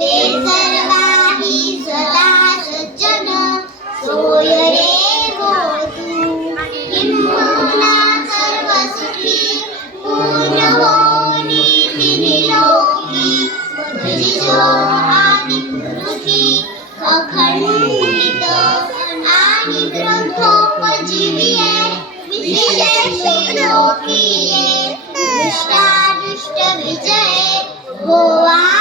ते सर्वाही सदा सज्जन सोय रे गो तू किंबहुना सर्व सुखी पूर्ण होनी तिन्ही तुझी जो आदिपुरुषी अखंडित आणि ग्रंथोपजीविये विशेष लोकीये दृष्टादृष्ट विजय गोवा